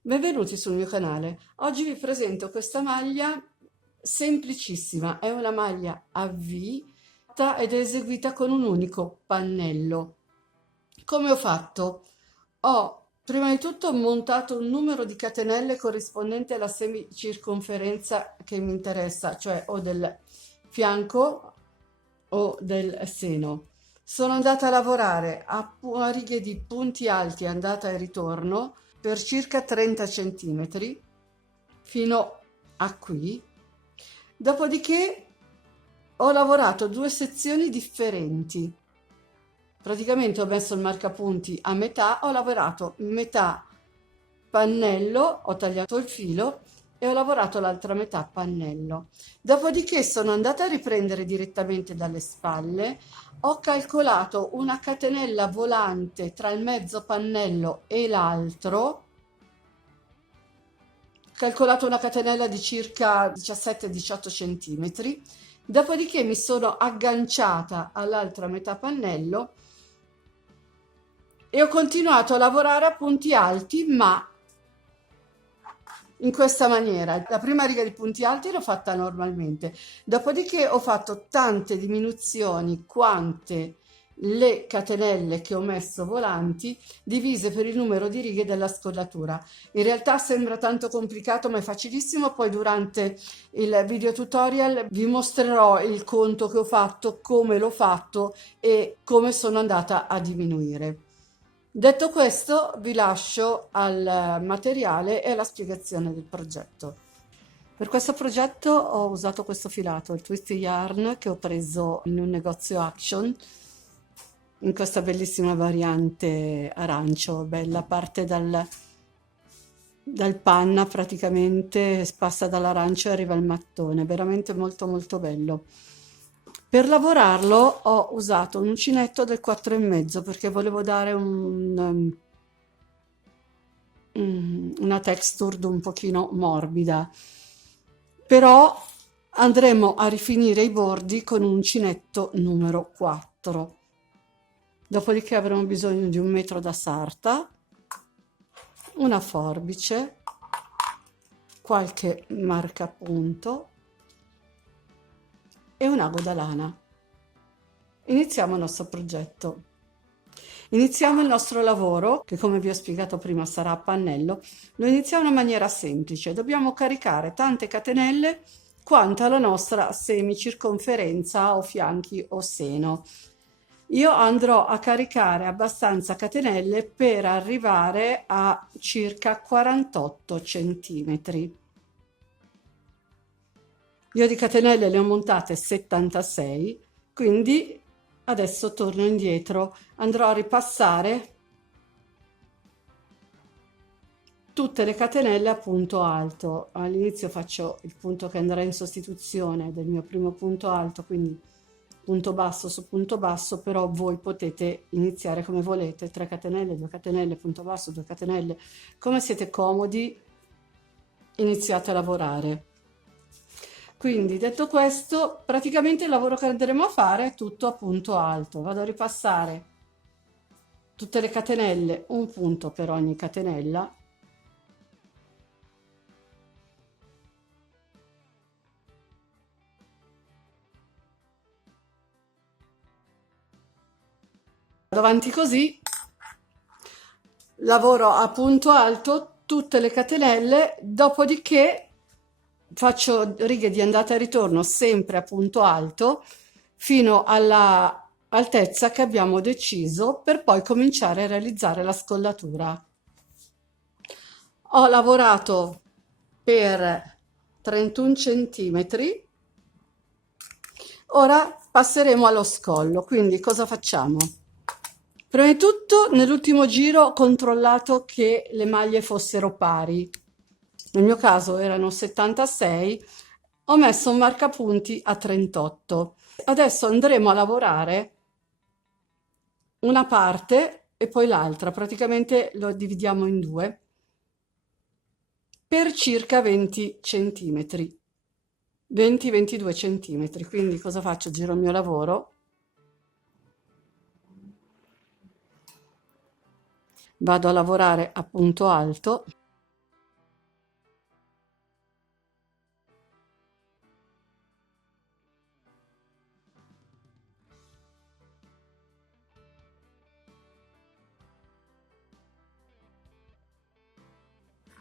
Benvenuti sul mio canale. Oggi vi presento questa maglia semplicissima, è una maglia a V ed è eseguita con un unico pannello. Come ho fatto? Ho prima di tutto montato un numero di catenelle corrispondente alla semicirconferenza che mi interessa, cioè o del fianco o del seno. Sono andata a lavorare a righe di punti alti andata e ritorno per circa 30 centimetri fino a qui. Dopodiché ho lavorato due sezioni differenti. Praticamente ho messo il marcapunti a metà, ho lavorato metà pannello, ho tagliato il filo e ho lavorato l'altra metà pannello. Dopodiché sono andata a riprendere direttamente dalle spalle, ho calcolato una catenella volante tra il mezzo pannello e l'altro, calcolato una catenella di circa 17-18 centimetri, dopodiché mi sono agganciata all'altra metà pannello e ho continuato a lavorare a punti alti, ma in questa maniera. La prima riga di punti alti l'ho fatta normalmente, dopodiché ho fatto tante diminuzioni quante le catenelle che ho messo volanti divise per il numero di righe della scollatura. In realtà sembra tanto complicato, ma è facilissimo. Poi durante il video tutorial vi mostrerò il conto che ho fatto, come l'ho fatto e come sono andata a diminuire. Detto questo, vi lascio al materiale e alla spiegazione del progetto. Per questo progetto ho usato questo filato, il Twist Yarn, che ho preso in un negozio Action, in questa bellissima variante arancio, bella, parte dal panna praticamente, passa dall'arancio e arriva al mattone, veramente molto molto bello. Per lavorarlo ho usato un uncinetto del 4,5 perché volevo dare una texture un pochino morbida, però andremo a rifinire i bordi con un uncinetto numero 4. Dopodiché avremo bisogno di un metro da sarta, una forbice, qualche marcapunto e un ago da lana. Iniziamo il nostro progetto. Iniziamo il nostro lavoro, che come vi ho spiegato prima sarà a pannello. Lo iniziamo in una maniera semplice. Dobbiamo caricare tante catenelle quanta la nostra semicirconferenza o fianchi o seno. Io andrò a caricare abbastanza catenelle per arrivare a circa 48 centimetri. Io di catenelle le ho montate 76, quindi adesso torno indietro, andrò a ripassare tutte le catenelle a punto alto. All'inizio faccio il punto che andrà in sostituzione del mio primo punto alto, quindi punto basso su punto basso, però voi potete iniziare come volete, 3 catenelle, 2 catenelle, punto basso, 2 catenelle, come siete comodi, iniziate a lavorare. Quindi detto questo, praticamente il lavoro che andremo a fare è tutto a punto alto. Vado a ripassare tutte le catenelle, un punto per ogni catenella. Vado avanti così, lavoro a punto alto tutte le catenelle, dopodiché faccio righe di andata e ritorno sempre a punto alto fino alla altezza che abbiamo deciso per poi cominciare a realizzare la scollatura. Ho lavorato per 31 centimetri, ora passeremo allo scollo. Quindi cosa facciamo? Prima di tutto nell'ultimo giro ho controllato che le maglie fossero pari, nel mio caso erano 76, ho messo un marcapunti a 38. Adesso andremo a lavorare una parte e poi l'altra, praticamente lo dividiamo in due, per circa 20 centimetri, 20-22 centimetri. Quindi cosa faccio? Giro il mio lavoro, vado a lavorare a punto alto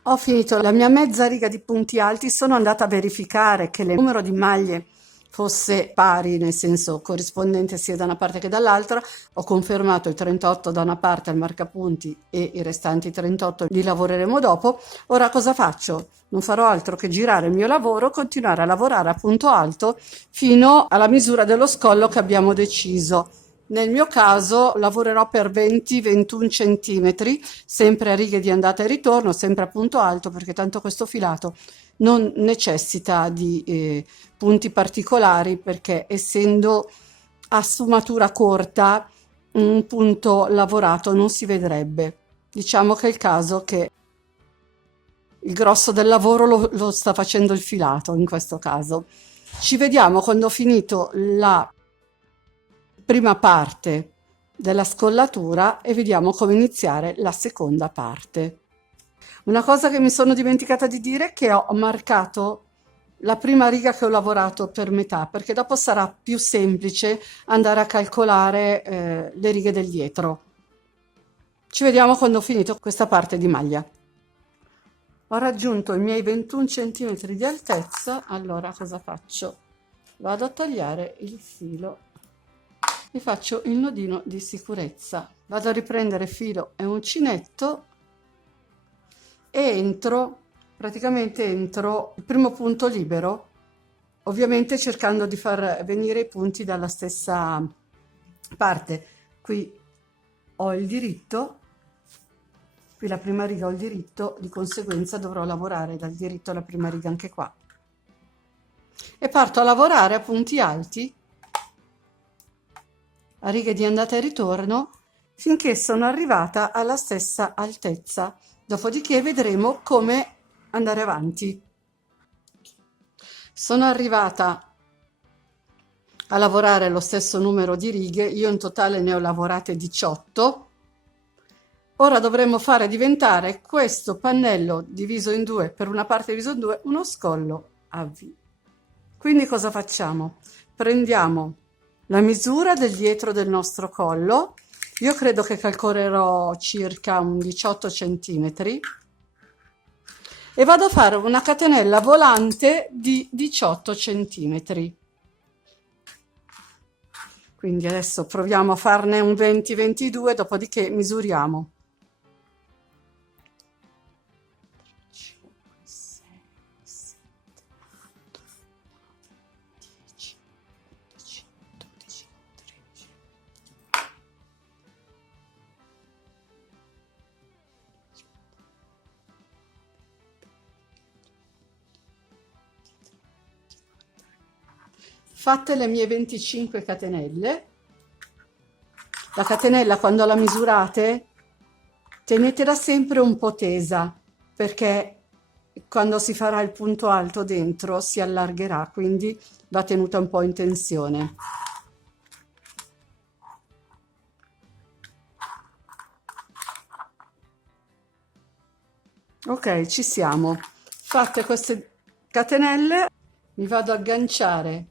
Ho finito la mia mezza riga di punti alti, sono andata a verificare che il numero di maglie fosse pari, nel senso corrispondente sia da una parte che dall'altra. Ho confermato i 38 da una parte al marcapunti e i restanti 38 li lavoreremo dopo. Ora cosa faccio? Non farò altro che girare il mio lavoro, continuare a lavorare a punto alto fino alla misura dello scollo che abbiamo deciso. Nel mio caso lavorerò per 20-21 centimetri, sempre a righe di andata e ritorno, sempre a punto alto, perché tanto questo filato non necessita di punti particolari, perché essendo a sfumatura corta un punto lavorato non si vedrebbe. Diciamo che è il caso che il grosso del lavoro lo sta facendo il filato in questo caso. Ci vediamo quando ho finito la prima parte della scollatura e vediamo come iniziare la seconda parte. Una cosa che mi sono dimenticata di dire è che ho marcato la prima riga che ho lavorato per metà, perché dopo sarà più semplice andare a calcolare le righe del dietro. Ci vediamo quando ho finito questa parte di maglia. Ho raggiunto i miei 21 cm di altezza, allora cosa faccio? Vado a tagliare il filo e faccio il nodino di sicurezza. Vado a riprendere filo e uncinetto e praticamente entro il primo punto libero, ovviamente cercando di far venire i punti dalla stessa parte. Qui ho il diritto, qui la prima riga ho il diritto, di conseguenza dovrò lavorare dal diritto alla prima riga anche qua. E parto a lavorare a punti alti, a righe di andata e ritorno, finché sono arrivata alla stessa altezza. Dopodiché vedremo come andare avanti. Sono arrivata a lavorare lo stesso numero di righe, io in totale ne ho lavorate 18. Ora dovremo fare diventare questo pannello diviso in due, per una parte diviso in due, uno scollo a V. Quindi cosa facciamo? Prendiamo la misura del dietro del nostro collo, io credo che calcolerò circa un 18 centimetri, e vado a fare una catenella volante di 18 centimetri. Quindi adesso proviamo a farne un 20-22, dopodiché misuriamo. 5, 6, 7, 8, 9, 10, 11, 12, 13. Fatte le mie 25 catenelle, la catenella quando la misurate tenetela sempre un po' tesa, perché quando si farà il punto alto dentro si allargherà, quindi va tenuta un po' in tensione. Ok, ci siamo. Fatte queste catenelle, mi vado ad agganciare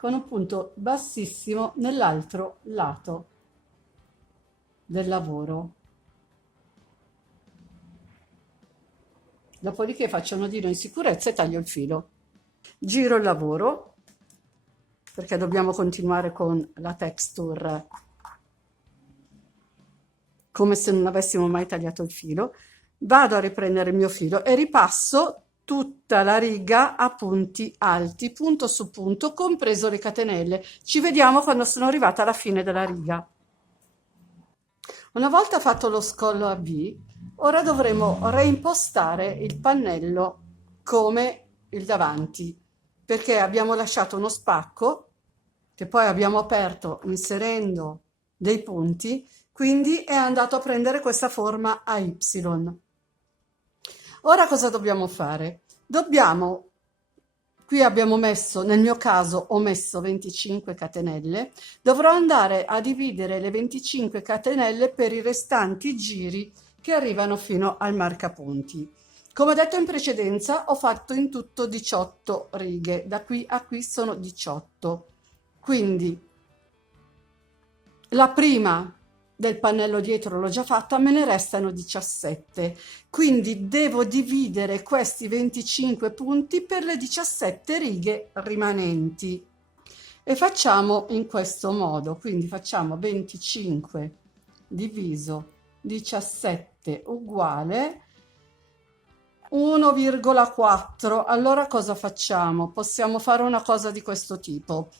con un punto bassissimo nell'altro lato del lavoro. Dopodiché faccio un nodino in sicurezza e taglio il filo. Giro il lavoro, perché dobbiamo continuare con la texture come se non avessimo mai tagliato il filo. Vado a riprendere il mio filo e ripasso tutta la riga a punti alti, punto su punto, compreso le catenelle. Ci vediamo quando sono arrivata alla fine della riga. Una volta fatto lo scollo a V, ora dovremo reimpostare il pannello come il davanti, perché abbiamo lasciato uno spacco che poi abbiamo aperto inserendo dei punti, quindi è andato a prendere questa forma a Y. Ora cosa dobbiamo fare? Qui abbiamo messo, nel mio caso ho messo 25 catenelle, dovrò andare a dividere le 25 catenelle per i restanti giri che arrivano fino al marcapunti. Come ho detto in precedenza, ho fatto in tutto 18 righe, da qui a qui sono 18. Quindi la prima del pannello dietro l'ho già fatta, me ne restano 17, quindi devo dividere questi 25 punti per le 17 righe rimanenti e facciamo in questo modo, quindi facciamo 25 diviso 17 uguale 1,4. Allora cosa facciamo? Possiamo fare una cosa di questo tipo.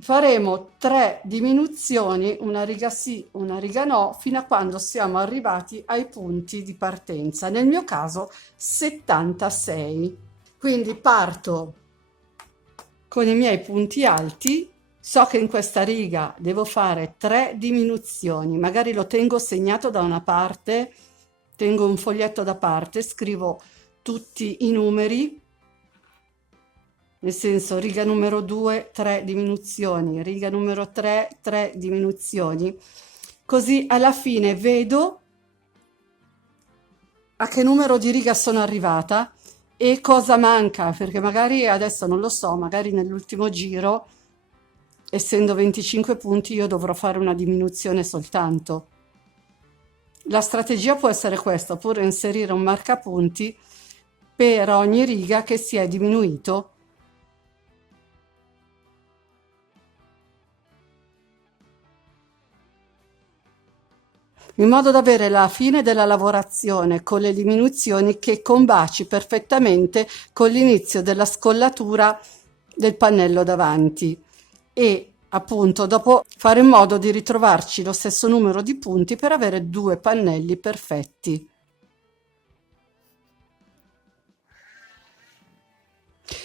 Faremo 3 diminuzioni, una riga sì, una riga no, fino a quando siamo arrivati ai punti di partenza, nel mio caso 76. Quindi parto con i miei punti alti, so che in questa riga devo fare 3 diminuzioni, magari lo tengo segnato da una parte, tengo un foglietto da parte, scrivo tutti i numeri, nel senso riga numero 2, 3 diminuzioni, riga numero 3, 3 diminuzioni, così alla fine vedo a che numero di riga sono arrivata e cosa manca, perché magari adesso non lo so, magari nell'ultimo giro, essendo 25 punti, io dovrò fare una diminuzione soltanto. La strategia può essere questa, oppure inserire un marcapunti per ogni riga che si è diminuito. In modo da avere la fine della lavorazione con le diminuzioni che combaci perfettamente con l'inizio della scollatura del pannello davanti e appunto dopo fare in modo di ritrovarci lo stesso numero di punti per avere 2 pannelli perfetti.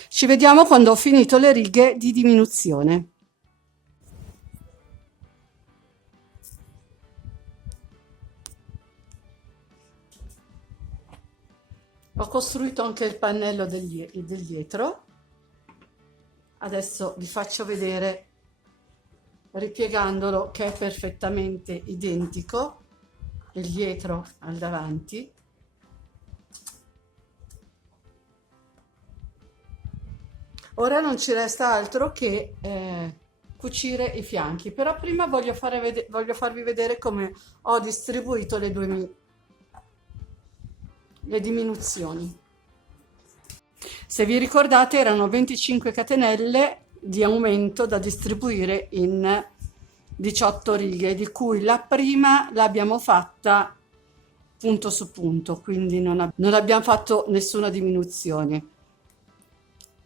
Ci vediamo quando ho finito le righe di diminuzione. Ho costruito anche il pannello del dietro. Adesso vi faccio vedere ripiegandolo che è perfettamente identico, il dietro al davanti. Ora non ci resta altro che cucire i fianchi, però prima voglio farvi vedere come ho distribuito le diminuzioni. Se vi ricordate erano 25 catenelle di aumento da distribuire in 18 righe, di cui la prima l'abbiamo fatta punto su punto, quindi non abbiamo fatto nessuna diminuzione.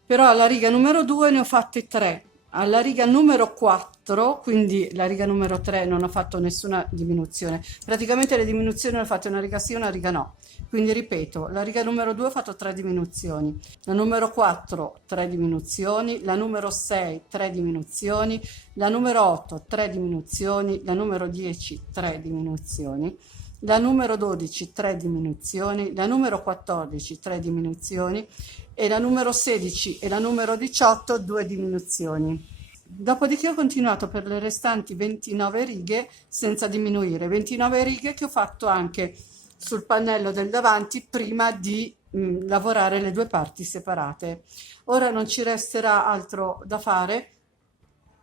Però alla riga numero 2 ne ho fatte 3, alla riga numero 4, quindi la riga numero 3 non ho fatto nessuna diminuzione, praticamente le diminuzioni le ho fatte una riga sì, una riga no, quindi ripeto, la riga numero 2 ho fatto 3 diminuzioni, la numero 4 3 diminuzioni, la numero 6 3 diminuzioni, la numero 8 3 diminuzioni, la numero 10 3 diminuzioni, la numero 12 3 diminuzioni, la numero 14 3 diminuzioni e la numero 16 e la numero 18 2 diminuzioni. Dopodiché ho continuato per le restanti 29 righe senza diminuire, 29 righe che ho fatto anche sul pannello del davanti prima di lavorare le 2 parti separate. Ora non ci resterà altro da fare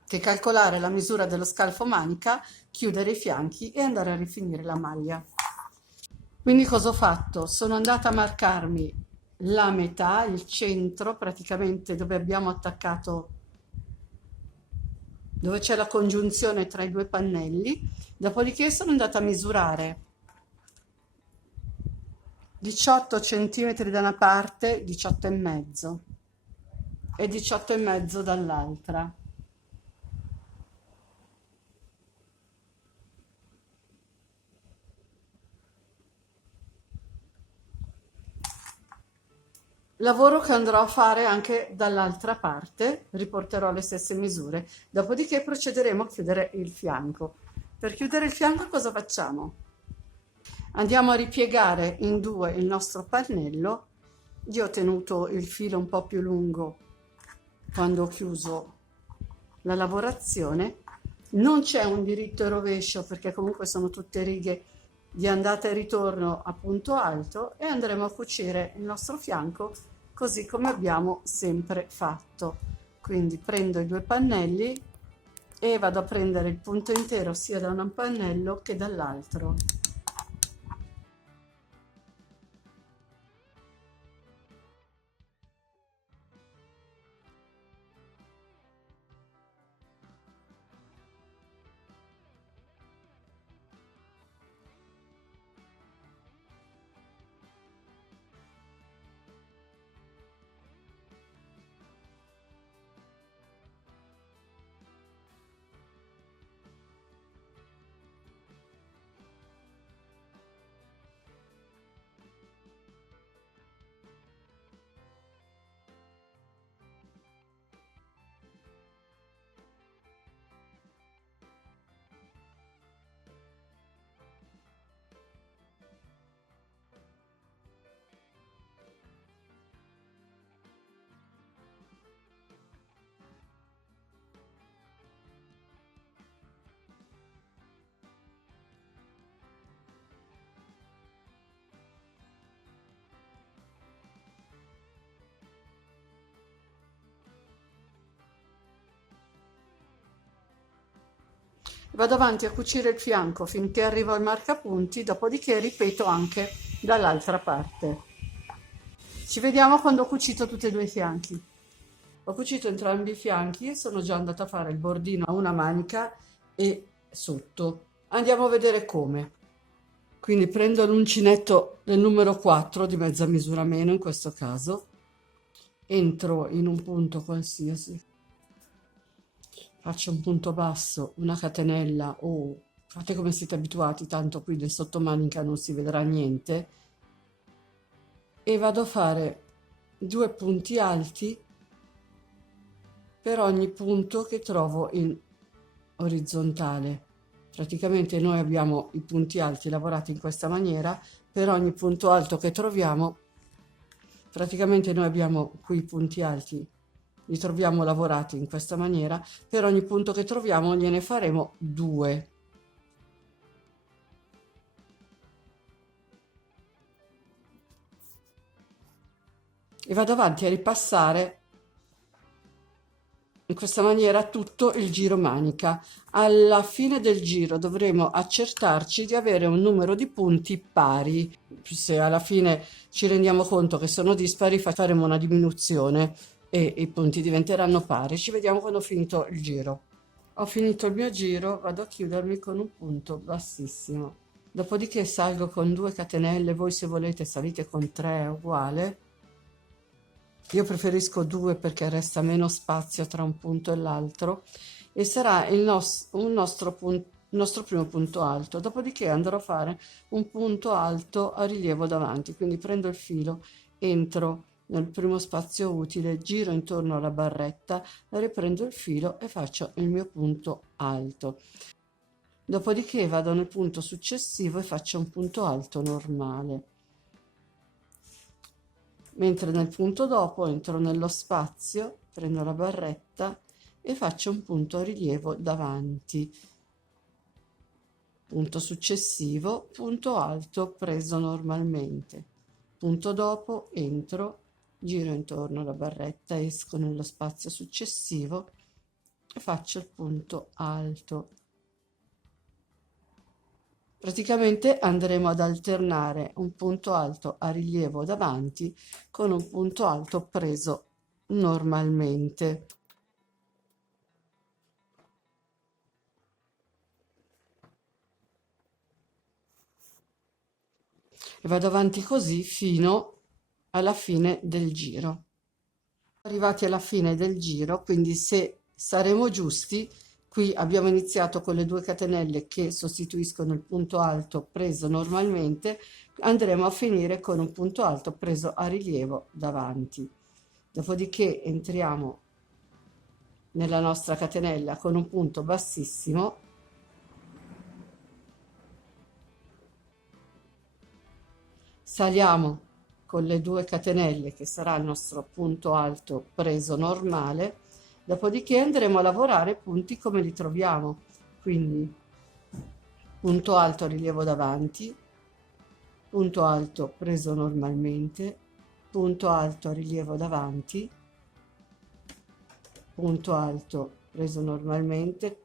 che calcolare la misura dello scalfo manica, chiudere i fianchi e andare a rifinire la maglia. Quindi cosa ho fatto? Sono andata a marcarmi la metà, il centro, praticamente dove abbiamo attaccato, dove c'è la congiunzione tra i 2 pannelli, dopodiché sono andata a misurare 18 centimetri da una parte, 18 e mezzo e 18 e mezzo dall'altra. Lavoro che andrò a fare anche dall'altra parte, riporterò le stesse misure, dopodiché procederemo a chiudere il fianco. Per chiudere il fianco cosa facciamo? Andiamo a ripiegare in 2 il nostro pannello. Io ho tenuto il filo un po' più lungo quando ho chiuso la lavorazione. Non c'è un diritto e rovescio perché comunque sono tutte righe di andata e ritorno a punto alto e andremo a cucire il nostro fianco così come abbiamo sempre fatto. Quindi prendo i 2 pannelli e vado a prendere il punto intero sia da un pannello che dall'altro. Vado avanti a cucire il fianco finché arrivo al marcapunti, dopodiché ripeto anche dall'altra parte. Ci vediamo quando ho cucito tutti e due i fianchi. Ho cucito entrambi i fianchi e sono già andata a fare il bordino a una manica e sotto. Andiamo a vedere come. Quindi prendo l'uncinetto del numero 4 di mezza misura meno in questo caso, entro in un punto qualsiasi, faccio un punto basso, una catenella o fate come siete abituati, tanto qui del sottomanica non si vedrà niente, e vado a fare 2 punti alti per ogni punto che trovo in orizzontale. Praticamente noi abbiamo i punti alti lavorati in questa maniera, per ogni punto alto che troviamo, praticamente noi abbiamo qui i punti alti, li troviamo lavorati in questa maniera, per ogni punto che troviamo gliene faremo 2. E vado avanti a ripassare in questa maniera tutto il giro manica. Alla fine del giro dovremo accertarci di avere un numero di punti pari. Se alla fine ci rendiamo conto che sono dispari, faremo una diminuzione e i punti diventeranno pari. Ci vediamo quando ho finito il giro. Ho finito il mio giro, vado a chiudermi con un punto bassissimo. Dopodiché salgo con 2 catenelle, voi se volete salite con 3, è uguale. Io preferisco 2 perché resta meno spazio tra un punto e l'altro e sarà il nostro primo punto alto. Dopodiché andrò a fare un punto alto a rilievo davanti, quindi prendo il filo, entro nel primo spazio utile, giro intorno alla barretta, riprendo il filo e faccio il mio punto alto. Dopodiché vado nel punto successivo e faccio un punto alto normale. Mentre nel punto dopo entro nello spazio, prendo la barretta e faccio un punto a rilievo davanti. Punto successivo, punto alto preso normalmente. Punto dopo entro, giro intorno alla barretta, esco nello spazio successivo e faccio il punto alto. Praticamente andremo ad alternare un punto alto a rilievo davanti con un punto alto preso normalmente. E vado avanti così fino alla fine del giro. Arrivati alla fine del giro, quindi se saremo giusti, qui abbiamo iniziato con le 2 catenelle che sostituiscono il punto alto preso normalmente, andremo a finire con un punto alto preso a rilievo davanti. Dopodiché entriamo nella nostra catenella con un punto bassissimo, saliamo con le 2 catenelle che sarà il nostro punto alto preso normale. Dopodiché andremo a lavorare punti come li troviamo, quindi punto alto rilievo davanti, punto alto preso normalmente, punto alto rilievo davanti, punto alto preso normalmente,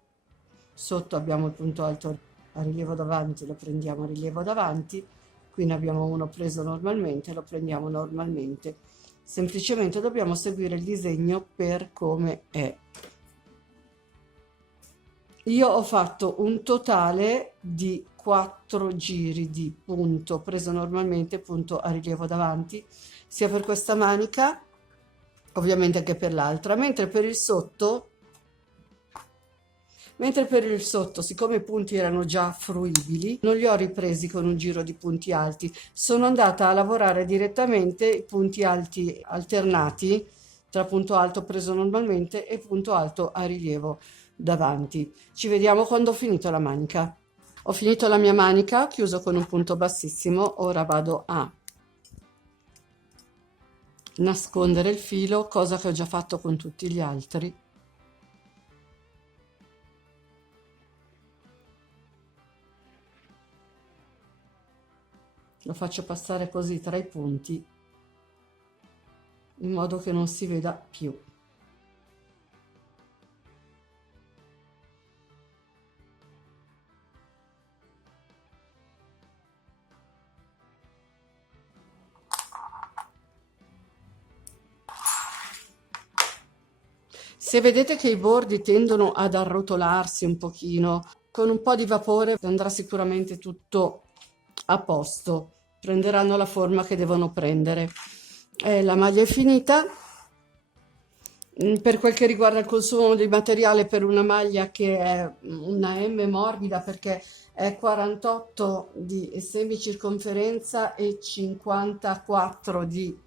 sotto abbiamo il punto alto a rilievo davanti, lo prendiamo a rilievo davanti, qui ne abbiamo uno preso normalmente, lo prendiamo normalmente. Semplicemente dobbiamo seguire il disegno per come è. Io ho fatto un totale di 4 giri di punto preso normalmente, punto a rilievo davanti, sia per questa manica, ovviamente anche per l'altra, mentre per il sotto, siccome i punti erano già fruibili, non li ho ripresi con un giro di punti alti, sono andata a lavorare direttamente i punti alti alternati tra punto alto preso normalmente e punto alto a rilievo davanti. Ci vediamo quando ho finito la manica. Ho finito la mia manica, ho chiuso con un punto bassissimo, ora vado a nascondere il filo, cosa che ho già fatto con tutti gli altri. Lo faccio passare così tra i punti, in modo che non si veda più. Se vedete che i bordi tendono ad arrotolarsi un pochino, con un po' di vapore andrà sicuramente tutto a posto, prenderanno la forma che devono prendere. La maglia è finita. Per quel che riguarda il consumo di materiale per una maglia che è una M morbida, perché è 48 di semicirconferenza e 54 di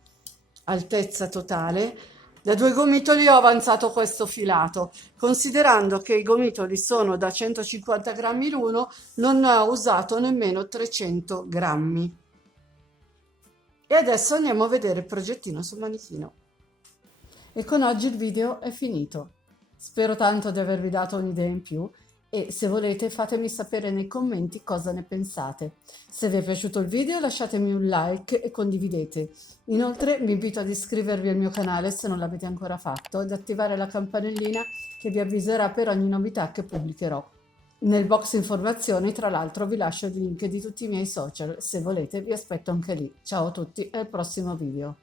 altezza totale, da 2 gomitoli ho avanzato questo filato. Considerando che i gomitoli sono da 150 grammi l'uno, non ho usato nemmeno 300 grammi. E adesso andiamo a vedere il progettino sul manichino. E con oggi il video è finito. Spero tanto di avervi dato un'idea in più e se volete fatemi sapere nei commenti cosa ne pensate. Se vi è piaciuto il video lasciatemi un like e condividete. Inoltre vi invito ad iscrivervi al mio canale se non l'avete ancora fatto ed attivare la campanellina che vi avviserà per ogni novità che pubblicherò. Nel box informazioni tra l'altro vi lascio il link di tutti i miei social, se volete vi aspetto anche lì. Ciao a tutti e al prossimo video.